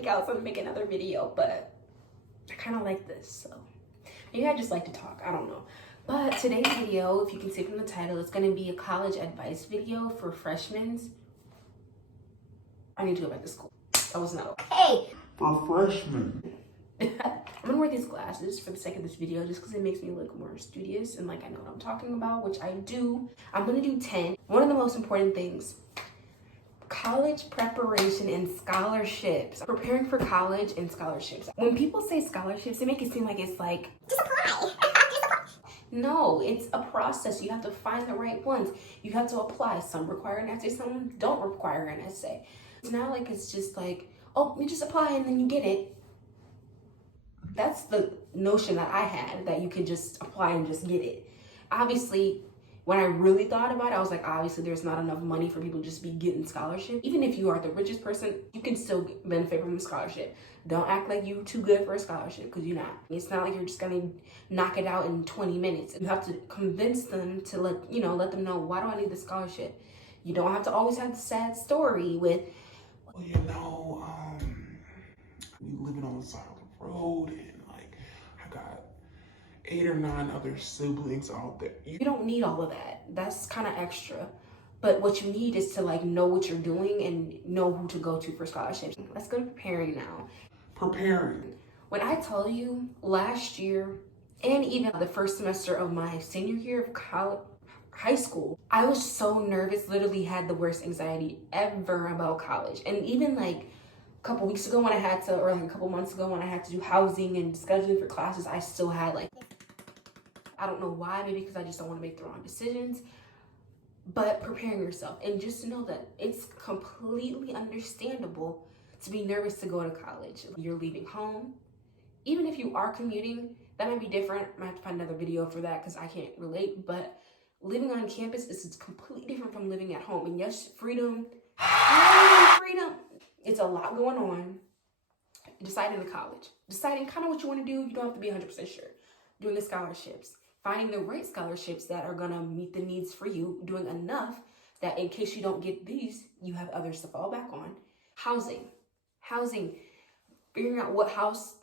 think I was gonna make another video, but I kind of like this, so maybe I just like to talk, I don't know. But today's video, if you can see from the title, it's gonna be a college advice video for freshmen. I need to go back to school. That was not okay. For freshmen. I'm gonna wear these glasses for the sake of this video just because it makes me look more studious and like I know what I'm talking about, which I do. I'm gonna do 10. One of the most important things, college preparation and scholarships. Preparing for college and scholarships. When people say scholarships, they make it seem like it's like, just apply. No, it's a process. You have to find the right ones. You have to apply. Some require an essay, some don't require an essay. It's not like it's just like, oh, you just apply and then you get it. That's the notion that I had, that you could just apply and just get it. Obviously, when I really thought about it, I was like, obviously there's not enough money for people to just be getting scholarship. Even if you are the richest person, you can still benefit from a scholarship. Don't act like you're too good for a scholarship, because you're not. It's not like you're just gonna knock it out in 20 minutes. You have to convince them to let them know, why do I need the scholarship? You don't have to always have the sad story with, well, we living on the side of the road, and like I got 8 or 9 other siblings out there. You don't need all of that. That's kind of extra. But what you need is to like know what you're doing and know who to go to for scholarships. Let's go to preparing now. Preparing. When I tell you, last year and even the first semester of my senior year of high school, I was so nervous, literally had the worst anxiety ever about college. And even like a couple weeks ago when I had to, or like a couple months ago when I had to do housing and scheduling for classes, I still had like, I don't know why, maybe because I just don't want to make the wrong decisions. But preparing yourself, and just know that it's completely understandable to be nervous to go to college. You're leaving home. Even if you are commuting, that might be different. I might have to find another video for that because I can't relate. But living on campus is completely different from living at home. And yes, freedom. It's a lot going on. Deciding the college. Deciding kind of what you want to do. You don't have to be 100% sure. Doing the scholarships. Finding the right scholarships that are going to meet the needs for you. Doing enough that in case you don't get these, you have others to fall back on. Housing. Figuring out what house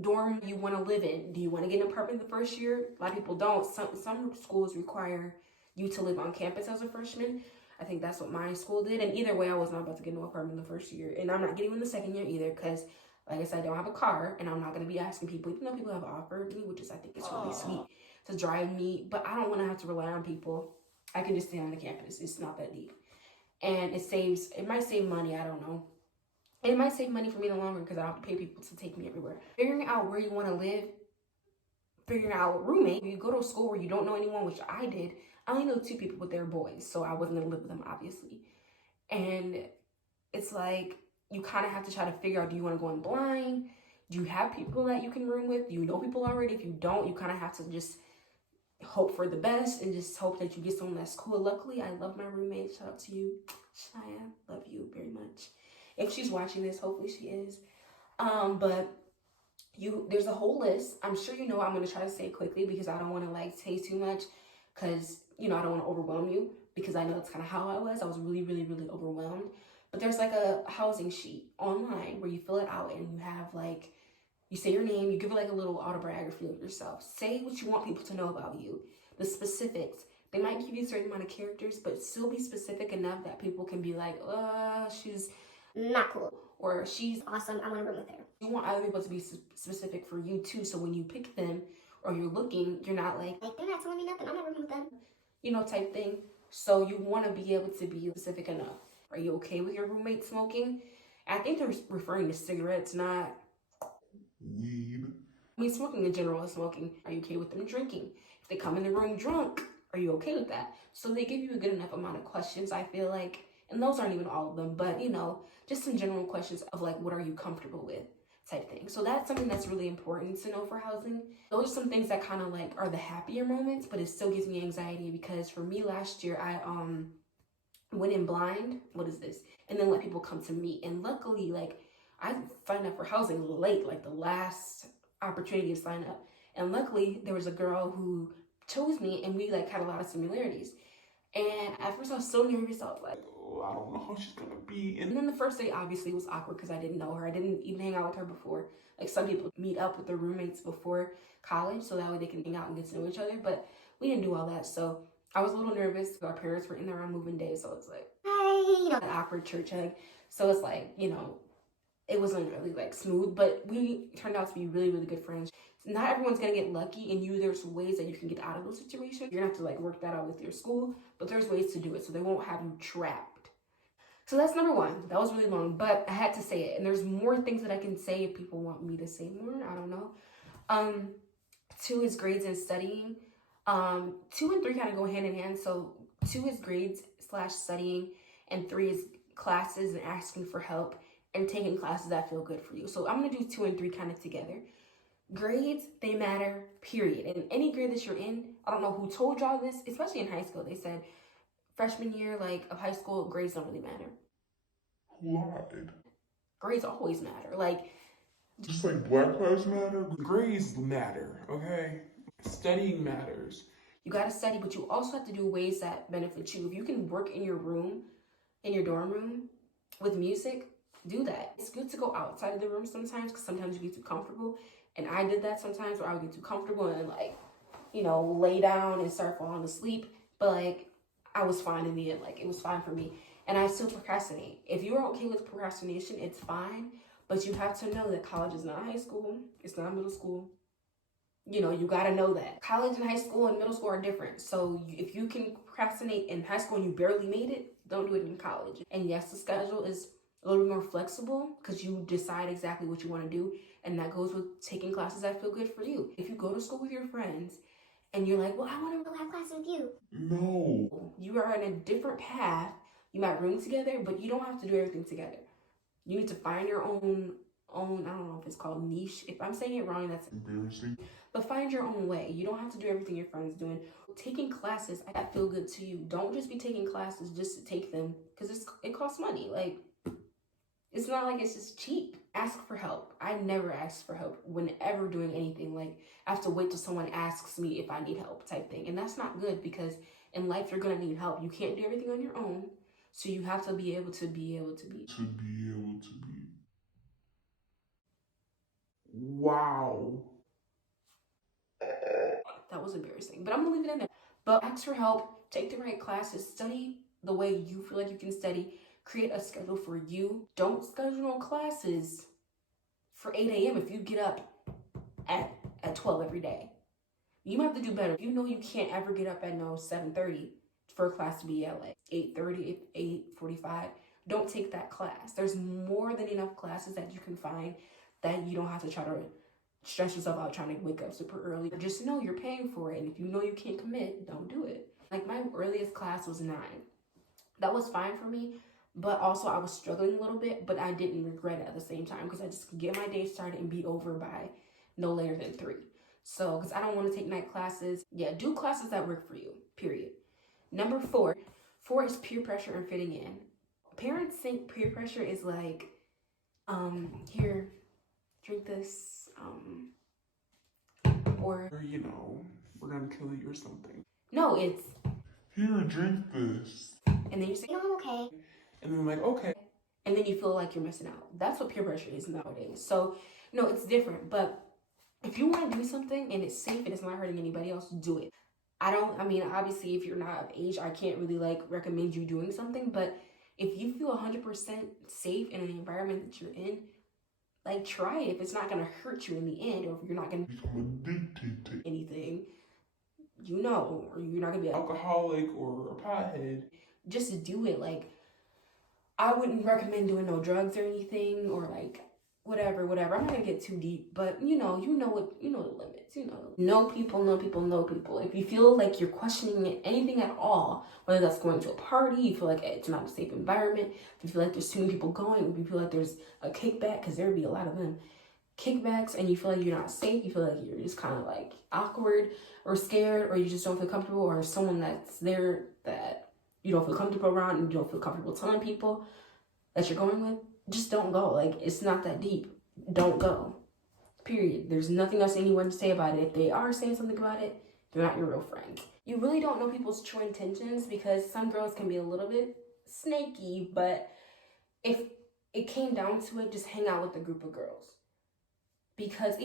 dorm you want to live in. Do you want to get an apartment the first year? A lot of people don't. Some schools require you to live on campus as a freshman. I think that's what my school did. And either way, I was not about to get an apartment the first year. And I'm not getting one the second year either because, like I said, I don't have a car. And I'm not going to be asking people, even though people have offered me, which is, I think it's really sweet, to drive me. But I don't want to have to rely on people. I can just stay on the campus. It's not that deep. And it might save money. I don't know. It might save money for me in the long run because I don't have to pay people to take me everywhere. Figuring out where you want to live, figuring out a roommate. You go to a school where you don't know anyone, which I did. I only know 2 people, but they're boys, so I wasn't going to live with them, obviously. And it's like, you kind of have to try to figure out, do you want to go in blind? Do you have people that you can room with? Do you know people already? If you don't, you kind of have to just hope for the best and just hope that you get someone that's cool. Luckily, I love my roommate. Shout out to you, Shia. Love you very much. If she's watching this, hopefully she is. But there's a whole list. I'm sure you know I'm going to try to say it quickly because I don't want to like say too much because, I don't want to overwhelm you because I know that's kind of how I was. I was really, really, really overwhelmed. But there's like a housing sheet online where you fill it out and you have like, you say your name, you give it like a little autobiography of yourself. Say what you want people to know about you, the specifics. They might give you a certain amount of characters, but still be specific enough that people can be like, she's not cool, or she's awesome, I want to room with her. You want other people to be specific for you too, so when you pick them or you're looking, you're not like they're not telling me nothing, I'm not rooming with them, type thing. So you want to be able to be specific enough. Are you okay with your roommate smoking? I think they're referring to cigarettes, not weed. I mean, smoking in general is smoking. Are you okay with them drinking? If they come in the room drunk, are you okay with that? So they give you a good enough amount of questions, I feel like. And those aren't even all of them, but just some general questions of like, what are you comfortable with type thing. So that's something that's really important to know for housing. Those are some things that kind of like are the happier moments, but it still gives me anxiety because for me last year, I went in blind. What is this? And then let people come to me. And luckily, like I signed up for housing late, like the last opportunity to sign up. And luckily there was a girl who chose me and we like had a lot of similarities. And at first I was so nervous. I was like, oh, I don't know how she's gonna be. and then the first day obviously was awkward because I didn't know her. I didn't even hang out with her before. Like some people meet up with their roommates before college so that way they can hang out and get to know each other. But we didn't do all that. So I was a little nervous. Our parents were in there on moving day. So it's like, hey, you know, that awkward church hug. So it's like, you know, it wasn't really like smooth, but we turned out to be really, really good friends. Not everyone's gonna get lucky, and there's ways that you can get out of those situations. You're gonna have to like work that out with your school, but there's ways to do it so they won't have you trapped. So that's number one. That was really long, but I had to say it. And there's more things that I can say if people want me to say more. I don't know. 2 is grades and studying. 2 and 3 kind of go hand in hand. So 2 is grades / studying, and 3 is classes and asking for help and taking classes that feel good for you. So I'm gonna do 2 and 3 kind of together. Grades, they matter, period. And any grade that you're in, I don't know who told y'all this, especially in high school. They said freshman year, like, of high school, grades don't really matter. Who lied? Grades always matter. Like, just like Black Lives Matter, grades matter, okay? Studying matters. You gotta study, but you also have to do ways that benefit you. If you can work in your room, in your dorm room, with music, do that. It's good to go outside of the room sometimes, because sometimes you get too comfortable. And I did that sometimes where I would get too comfortable and like, you know, lay down and start falling asleep. But like, I was fine in the end. Like, it was fine for me. And I still procrastinate. If you're okay with procrastination, it's fine. But you have to know that college is not high school. It's not middle school. You know, you gotta know that. College and high school and middle school are different. So if you can procrastinate in high school and you barely made it, don't do it in college. And yes, the schedule is a little bit more flexible because you decide exactly what you want to do. And that goes with taking classes that feel good for you. If you go to school with your friends and you're like, well, I want to have classes with you. No. You are on a different path. You might room together, but you don't have to do everything together. You need to find your own, I don't know if it's called niche. If I'm saying it wrong, that's embarrassing. But find your own way. You don't have to do everything your friend's doing. Taking classes that feel good to you. Don't just be taking classes just to take them because it costs money. Like, it's not like it's just cheap. Ask for help. I never ask for help whenever doing anything. Like, I have to wait till someone asks me if I need help type thing. And that's not good because in life, you're going to need help. You can't do everything on your own. So you have to be able to be. Wow. That was embarrassing. But I'm going to leave it in there. But ask for help. Take the right classes. Study the way you feel like you can study. Create a schedule for you. Don't schedule classes for 8 a.m. if you get up at 12 every day. You might have to do better. If you know you can't ever get up at 7:30 for a class to be at like 8:30, 8:45, don't take that class. There's more than enough classes that you can find that you don't have to try to stress yourself out trying to wake up super early. Just know you're paying for it. And if you know you can't commit, don't do it. Like, my earliest class was 9. That was fine for me. But also I was struggling a little bit, but I didn't regret it at the same time because I just could get my day started and be over by no later than 3. So, because I don't want to take night classes. Yeah, do classes that work for you, period. Number 4 is peer pressure and fitting in. Parents think peer pressure is like, here, drink this, or, you know, we're gonna kill you or something. No, it's, here, drink this. And then you say, no, I'm okay. And then I'm like, okay. And then you feel like you're missing out. That's what peer pressure is nowadays. So, no, it's different. But if you want to do something and it's safe and it's not hurting anybody else, do it. Obviously, if you're not of age, I can't really recommend you doing something. But if you feel 100% safe in an environment that you're in, try it. If it's not going to hurt you in the end, or if you're not going to become addicted to anything, or you're not going to be alcoholic or a pothead, just do it. I wouldn't recommend doing no drugs or anything, or whatever. I'm not gonna get too deep, but you know the limits. Know people. If you feel like you're questioning anything at all, whether that's going to a party, you feel like it's not a safe environment, if you feel like there's too many people going, if you feel like there's a kickback, because there would be a lot of them, kickbacks, and you feel like you're not safe, you feel like you're just kind of awkward or scared, or you just don't feel comfortable, or someone that's there that you don't feel comfortable around and you don't feel comfortable telling people that you're going with, just don't go. It's not that deep. Don't go. Period. There's nothing else anyone to say about it. If they are saying something about it, they're not your real friends. You really don't know people's true intentions because some girls can be a little bit snaky, but if it came down to it, just hang out with a group of girls. Because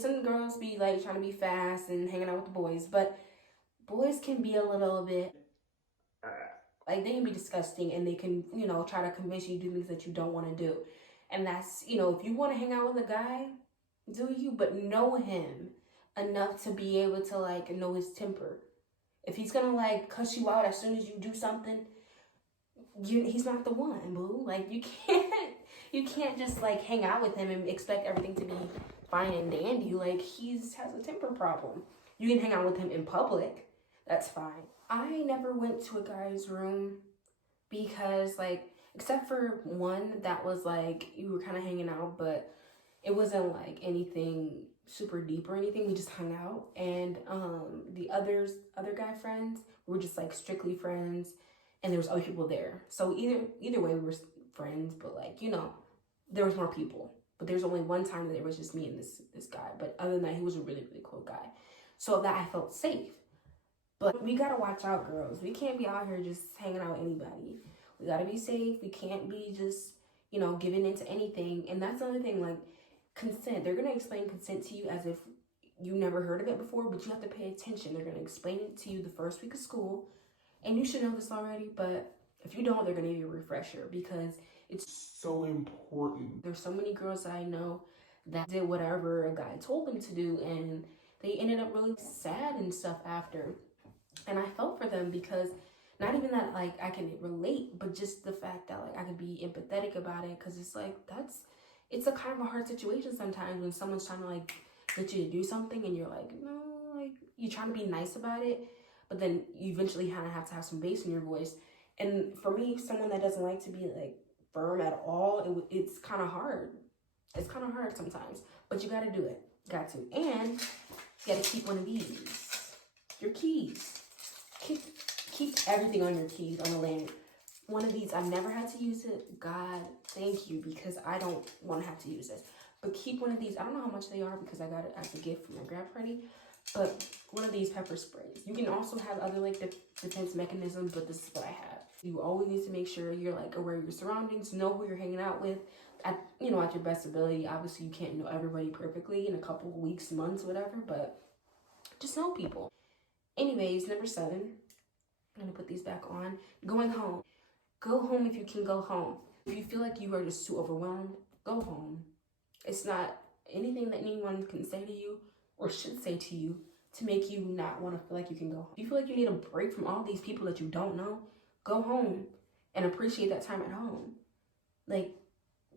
some girls be like trying to be fast and hanging out with the boys, but boys can be a little bit, like they can be disgusting and they can, try to convince you to do things that you don't want to do. And that's, if you want to hang out with a guy, do you, but know him enough to be able to like know his temper. If he's gonna like cuss you out as soon as you do something, he's not the one, boo. Like you can't just like hang out with him and expect everything to be fine and dandy. Like he has a temper problem. You can hang out with him in public, that's fine. I never went to a guy's room because like, except for one that was like you were kind of hanging out, but it wasn't like anything super deep or anything. We just hung out, and the other guy friends were just like strictly friends, and there was other people there. So either way, we were friends, but like there was more people. But there's only one time that it was just me and this guy. But other than that, he was a really really cool guy, so that I felt safe. But we gotta watch out, girls. We can't be out here just hanging out with anybody. We gotta be safe. We can't be just giving into anything. And that's another thing, like consent. They're gonna explain consent to you as if you never heard of it before, but you have to pay attention. They're gonna explain it to you the first week of school, and you should know this already, but if you don't, they're gonna give you a refresher because it's so important. There's so many girls that I know that did whatever a guy told them to do, and they ended up really sad and stuff after. And I felt for them because not even that like I can relate, but just the fact that like I could be empathetic about it, because it's like it's a kind of a hard situation sometimes when someone's trying to like get you to do something and you're like, no, like you're trying to be nice about it, but then you eventually kind of have to have some bass in your voice. And for me, someone that doesn't like to be like firm at all, it's kind of hard. It's kind of hard sometimes, but you got to do it. Got to. And you got to keep one of these, your keys. Keep everything on your keys on the lanyard. One of these, I've never had to use it. God, thank you, because I don't want to have to use this. But keep one of these. I don't know how much they are because I got it as a gift from my grad party. But one of these pepper sprays. You can also have other like defense mechanisms, but this is what I have. You always need to make sure you're like aware of your surroundings, know who you're hanging out with at your best ability. Obviously, you can't know everybody perfectly in a couple of weeks, months, whatever, but just know people. Anyways, number 7, I'm gonna put these back on. Going home. Go home if you can go home. If you feel like you are just too overwhelmed, go home. It's not anything that anyone can say to you or should say to you to make you not want to feel like you can go home. If you feel like you need a break from all these people that you don't know, go home and appreciate that time at home. Like,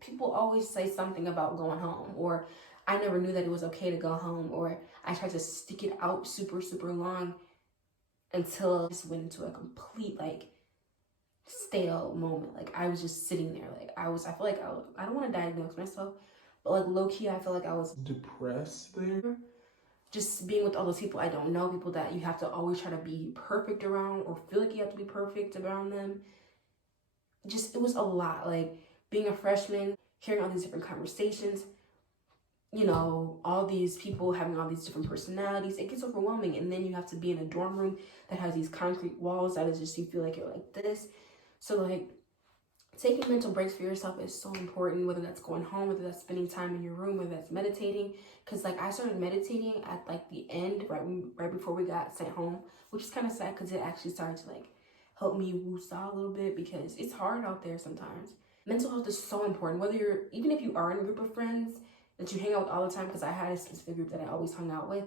people always say something about going home, or I never knew that it was okay to go home, or I tried to stick it out super, super long until I just went into a complete, like, stale moment. Like, I was just sitting there. Like, I feel like I don't want to diagnose myself, but, like, low-key, I feel like I was depressed there. Just being with all those people I don't know, people that you have to always try to be perfect around or feel like you have to be perfect around them. Just, it was a lot. Like, being a freshman, hearing all these different conversations, all these people having all these different personalities, it gets overwhelming. And then you have to be in a dorm room that has these concrete walls that is just, you feel like you're like this. So, like, taking mental breaks for yourself is so important, whether that's going home, whether that's spending time in your room, whether that's meditating. Because, like, I started meditating at, like, the end, right before we got sent home, which is kind of sad because it actually started to, like, help me woosah a little bit because it's hard out there sometimes. Mental health is so important, even if you are in a group of friends that you hang out with all the time, because I had a specific group that I always hung out with.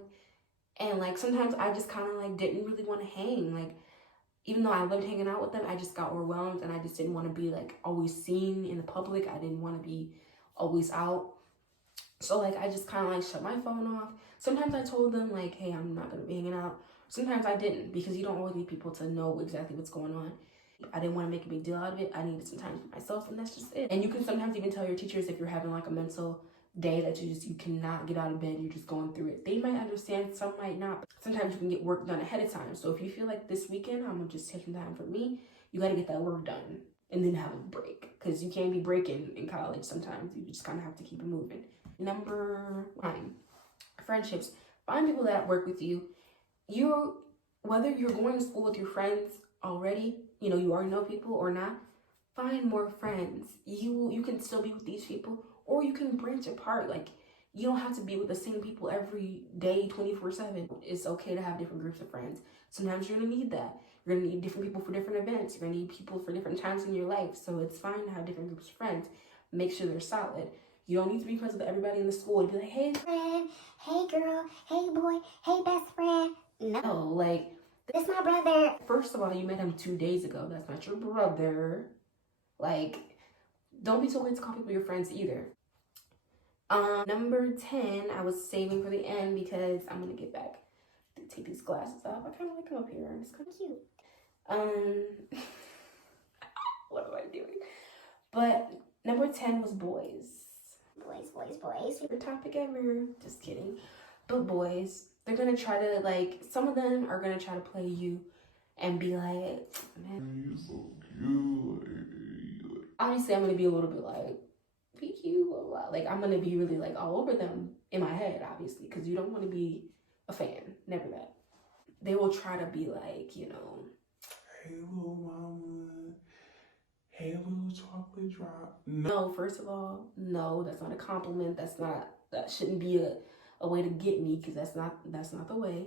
And, like, sometimes I just kind of, like, didn't really want to hang. Like, even though I loved hanging out with them, I just got overwhelmed and I just didn't want to be, like, always seen in the public. I didn't want to be always out. So, like, I just kind of, like, shut my phone off. Sometimes I told them, like, hey, I'm not going to be hanging out. Sometimes I didn't, because you don't always need people to know exactly what's going on. I didn't want to make a big deal out of it. I needed some time for myself, and that's just it. And you can sometimes even tell your teachers if you're having, like, a mental day that you cannot get out of bed, you're just going through it. They might understand, some might not. Sometimes you can get work done ahead of time. So if you feel like this weekend, I'm going to just take some time for me, you got to get that work done and then have a break, because you can't be breaking in college sometimes. You just kind of have to keep it moving. Number 9, friendships. Find people that work with you whether you're going to school with your friends already, you know, you already know people or not, find more friends. You can still be with these people, or you can branch apart. Like, you don't have to be with the same people every day 24/7. It's okay to have different groups of friends. Sometimes you're gonna need that. You're gonna need different people for different events. You're gonna need people for different times in your life. So it's fine to have different groups of friends. Make sure they're solid. You don't need to be friends with everybody in the school and be like, hey friend, hey girl, hey boy, hey best friend. no, like, This my brother. first of all, you met him 2 days ago. That's not your brother. Like, don't be so quick to call people your friends either. Number 10, I was saving for the end because I'm gonna get back to take these glasses off. I kind of like them up here. It's kind of cute. What am I doing? But number 10 was boys. Boys. Favorite topic ever. Just kidding. But boys, they're gonna try to, like, some of them are gonna try to play you and be like, man, You're so cute. obviously I'm gonna be a little bit like, be cute, blah, blah. Like, I'm gonna be really like all over them in my head, obviously, because you don't want to be a fan. Never that. They will try to be like, you know, Hey, little mama. Hey, little chocolate drop. no, first of all, no, that's not a compliment. That shouldn't be a way to get me, because that's not the way.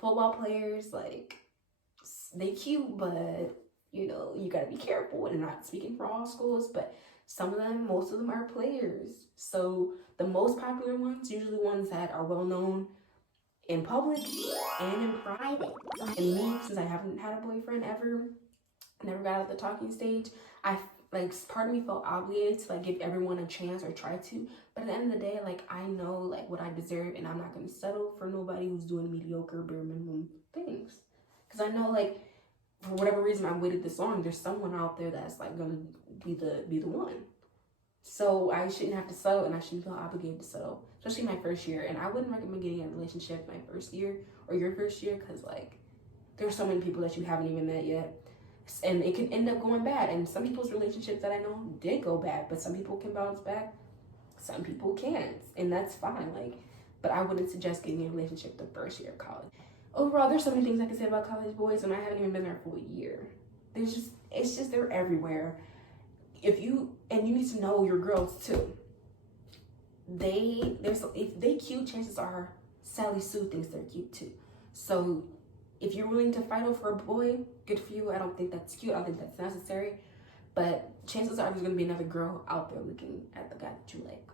Football players, like, they cute, but you know, you gotta be careful. And I'm not speaking for all schools, but most of them are players. So the most popular ones, usually ones that are well known in public and in private. And me, since I haven't had a boyfriend ever, never got out of the talking stage, part of me felt obligated to like give everyone a chance or try to. But at the end of the day, like, I know like what I deserve, and I'm not gonna settle for nobody who's doing mediocre, bare minimum things. Because I know, like, for whatever reason I waited this long, there's someone out there that's like gonna be the one. So I shouldn't have to settle, and I shouldn't feel obligated to settle, especially my first year. And I wouldn't recommend getting in a relationship my first year or your first year, because like, there's so many people that you haven't even met yet, and it can end up going bad. And some people's relationships that I know did go bad, but some people can bounce back, some people can't, and that's fine. Like, but I wouldn't suggest getting in a relationship the first year of college. Overall, there's so many things I can say about college boys, and I haven't even been there for a year. It's just they're everywhere. You need to know your girls too. If they cute, chances are Sally Sue thinks they're cute too. So if you're willing to fight over a boy, good for you. I don't think that's cute. I don't think that's necessary. But chances are there's gonna be another girl out there looking at the guy that you like.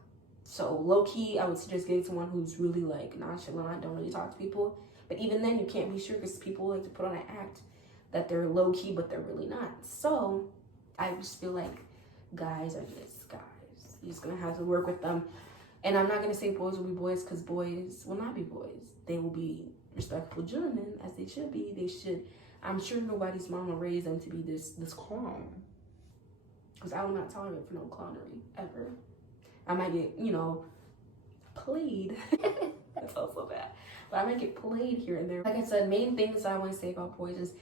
So low key, I would suggest getting someone who's really like nonchalant, don't really talk to people. But even then, you can't be sure, because people like to put on an act that they're low key, but they're really not. So I just feel like guys are just guys. You're just gonna have to work with them. And I'm not gonna say boys will be boys, because boys will not be boys. They will be respectful gentlemen, as they should be. I'm sure nobody's mama raised them to be this clown. Because I will not tolerate for no clownery, ever. I might get, played. That's also bad. But I might get played here and there. Like I said, main things I want to say about boys is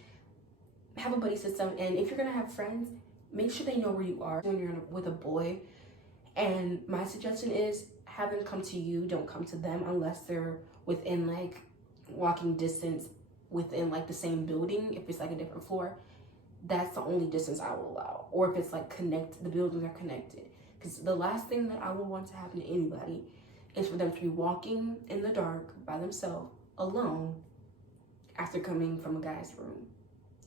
have a buddy system. And if you're going to have friends, make sure they know where you are when you're with a boy. And my suggestion is have them come to you. Don't come to them unless they're within like walking distance, within like the same building. If it's like a different floor, that's the only distance I will allow. Or if it's like the buildings are connected. Because the last thing that I would want to happen to anybody is for them to be walking in the dark by themselves, alone, after coming from a guy's room.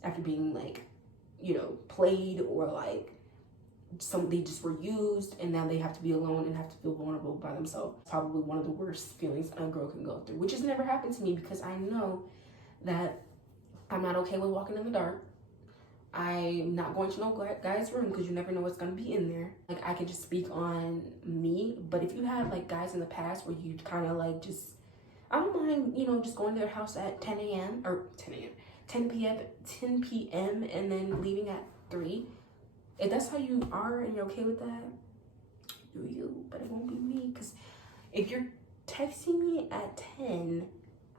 After being like, played, or like they just were used, and now they have to be alone and have to feel vulnerable by themselves. Probably one of the worst feelings a girl can go through, which has never happened to me, because I know that I'm not okay with walking in the dark. I'm not going to no guy's room, because you never know what's going to be in there. Like, I can just speak on me, but if you have like guys in the past where you kind of like just, I don't mind, just going to their house at 10 p.m. and then leaving at 3. If that's how you are and you're okay with that, do you, but it won't be me. Because if you're texting me at 10,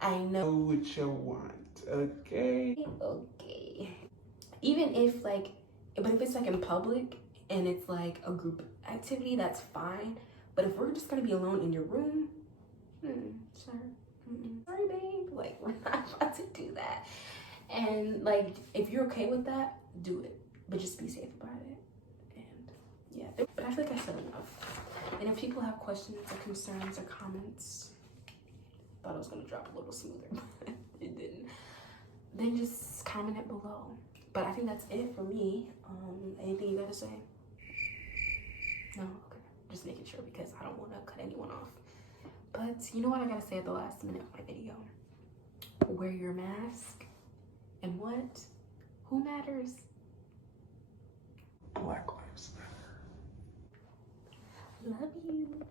I know what you want, okay? Okay. Even if but if it's like in public and it's like a group activity, that's fine. But if we're just gonna be alone in your room, sir, Sorry, babe. Like, we're not about to do that. And like, if you're okay with that, do it. But just be safe about it. And yeah, but I feel like I said enough. And if people have questions or concerns or comments, thought I was gonna drop a little smoother, but it didn't. Then just comment it below. But I think that's it for me. Anything you gotta say? No? Okay. Just making sure because I don't want to cut anyone off. But you know what I gotta say at the last minute of my video? Wear your mask. And what? Who matters? Black Lives Matter. Love you.